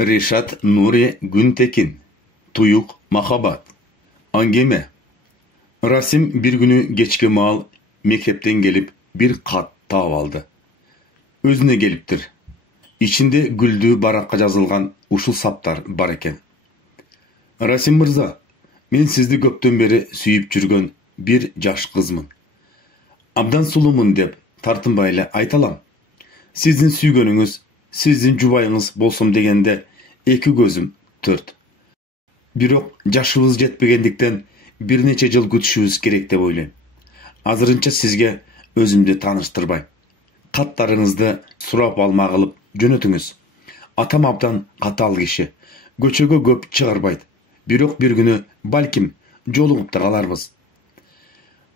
Reşat Nuri Güntekin. Tuyuk Mahabat. Angeme. Rasim bir günü geçki mal mektepten gelip bir kat tav aldı. Özüne geliptir. İçinde güldüğü barakka yazılgan uşul saptar bar eken. Rasim Mırza, men sizdi köpten beri süyüp жүрgön bir jaş kızmın. Abdan sulumun dep tartınbayla aytalam. Sizin süygönüңüz, sizin jubayыңыз bolsum degende eki gözüm tört. Birok jaşыбыз жетпегендиктен bir neçe жыл күтüşүбүз керек деп ойлойм. Азырынча сизге өзүмдү тааныштырбайм. Каттарыңызды сурап алма кылып жөнөтүңүз. Атам абдан катаал киши. Көчөгө көп чыгарбайт. Бирок бир күнү балким жолугуп да каларбыз.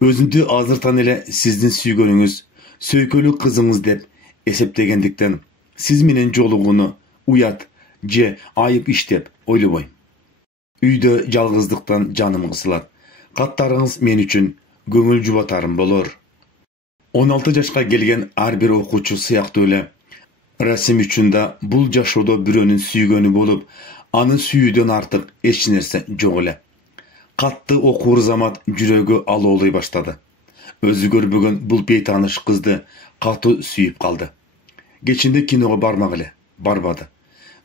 Өзүмдү азыртан эле сиздин сүйгөнүңүз, сөйкөлүк кызыңыз деп эсептегендиктен сиз менен жолугууну уят же айып иш деп ойлобойм. Үйдө жалгыздыктан жаным кысылат. Каттарыңыз мен үчүн көңүл жубатарым болор. 16 жашка келген ар бир окуучу сыяктуу эле Расим үчүн да бул жашоодо бирөөнүн сүйгөнү болуп, аны сүйүүдөн артык эч нерсе жок эле. Катты окуур замат жүрөгү алоолой баштады. Өзү көрбөгөн бул бейтааныш кызды катуу сүйүп калды. Кечинде киного бармак эле, барбады.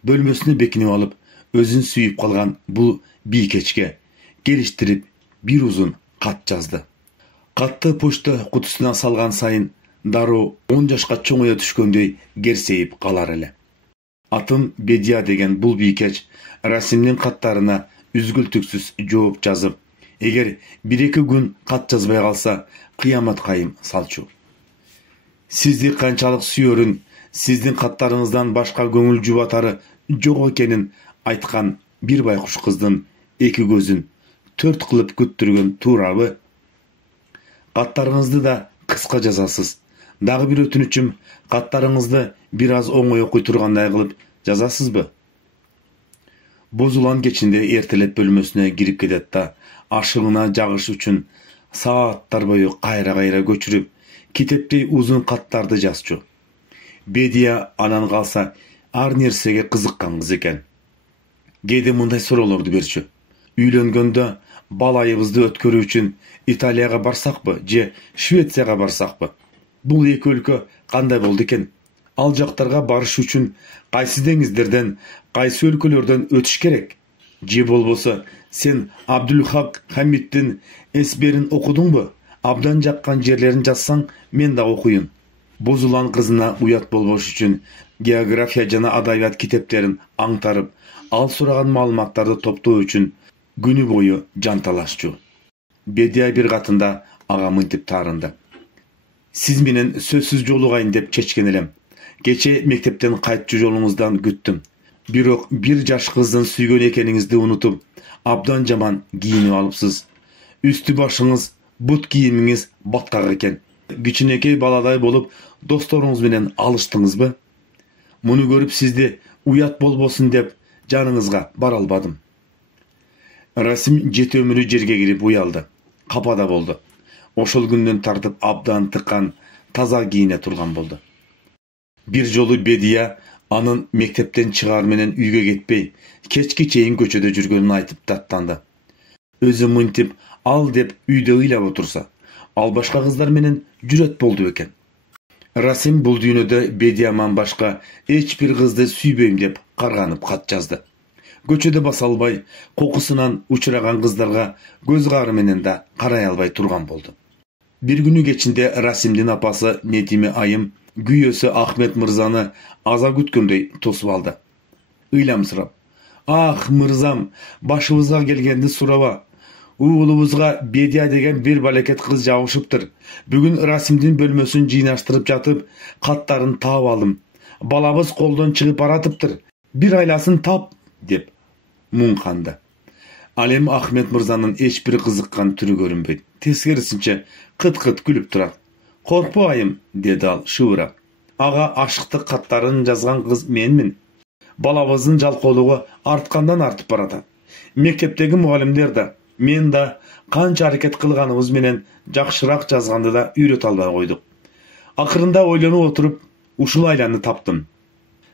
Бөлмөсүнө бекинип алып, өзүн сүйүп калган бул бийкечке келиштирип бир узун кат жазды. Катты почта кутусуна салган сайын дароо 10 жашка чоңое түшкөндөй керсейип калар эле. Атым Бедия деген бул бийкеч Расимдин каттарына үзгүлтүксүз жооп жазып, эгер 1-2 күн кат жазбай калса, кыямат кайым салчу. Сизди канчалык сүйөрүн, сиздин каттарыңыздан башка көңүл жубатары жок экенин айткан бир байкуш кыздын эки көзүн 4 кылып күттүргөн туурабы? Каттарыңызды да кыска жазасыз. Дагы бир өтүнүчүм, каттарыңызды бир аз оңой окуй тургандай кылып жазасызбы? Бозулан кечинде эртелеп бөлмөсүнө кирип кетет да, ашыгына жагыш үчүн сааттар бою кайра-кайра көчүрүп, китептей узун каттарды жазчу. Бедия анан калса ар нерсеге кызыккан кыз экен. Кээде мындай суроолорду берчү. Үйлөнгөндө балайыбызды өткөрүү үчүн Италияга барсакпы же Швецияга барсакпы? Бул эки өлкө кандай болду экен? Ал жактарга барыш үчүн кайсы деңиздерден, кайсы өлкөлөрдөн өтүш керек? Же болбосо сен Абдулхак Хамиддин эсберин окудуңбу? Абдан жаккан жерлерин жазсаң, мен да окуйын. Бозулан кызына уят болбош үчүн география жана адабият китептерин аңтарып, ал сураган маалыматтарды топтоо үчүн күнү бою жанталашчу. Бедия бир катында ага мынтип таарынды. Сиз менен сөзсүз жолугайын деп чечкен элем. Кече мектептен кайтчу жолуңуздан күттүм. Бирок бир жаш кыздын сүйгөн экениңизди унутуп, абдан жаман кийинип алыпсыз. Үстү башыңыз, бут кийимиңиз баткак экен. Кичинекей баладай болуп, досторуңуз менен алыштыңызбы? Муну көрүп сизди уят болбосун деп жаныңызга бара албадым. Расим жети өмүрү жерге кирип уялды. Капада болду. Ошол күндөн тартып абдан тыккан, таза кийине турган болду. Бир жолу Бедия анын мектептен чыгаар менен үйгө кетпей, кечки чейин көчөдө жүргөнүн айтып даттанды. Өзү мынтип ал деп үйдө ыйлап отурса, ал башка кыздар менен жүрөт болду экен. Расим бул дүйнөдө Бедияман башка эч бир кызды сүйбөйм деп карганып кат жазды. Көчөдө баса албай, кокусунан учураган кыздарга көз кары менен да карай албай турган болду. Бир күнү кечинде Расимдин апасы Недиме айым күйөөсү Ахмет мырзаны аза күткөндөй тосуп алды. Ыйламсырап: "Ах, мырзам, башыбызга келгенди сураба. Уулубузга Бедия деген бир балекет кыз жабышыптыр. Бүгүн Расимдин бөлмөсүн жыйнаштырып жатып, каттарын таап алдым. Балабыз колдон чыгып баратыптыр. Бир айласын тап" деп муңканды. Ал эми Ахмет мырзанын эч бир кызыккан түрү көрүнбөйт. Тескерисинче кыт-кыт күлүп турат. "Коркпо айым", деди ал шыбырап. "Ага ашыктык каттарын жазган кыз менмин. Балабыздын жалкоолугу арткандан артып баратат. Мектептеги мугалимдер да, мен да канча аракет кылганыбыз менен жакшыраак жазганды да үйрөтө албай койдук. Акырында ойлонуп отуруп ушул айланы таптым.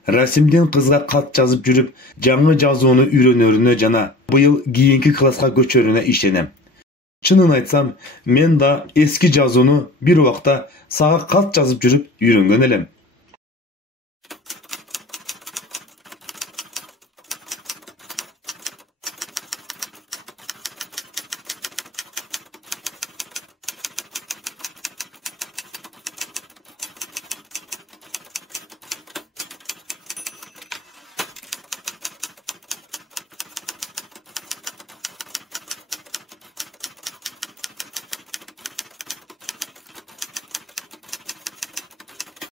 Расимден кызга кат жазып жүрүп, жаңы жазууну үйрөнөрүнө жана быйыл кийинки класска көчөрүнө ишенем. Чынын айтсам, мен да эски жазууну бир убакта сага кат жазып жүрүп үйрөнгөн элем.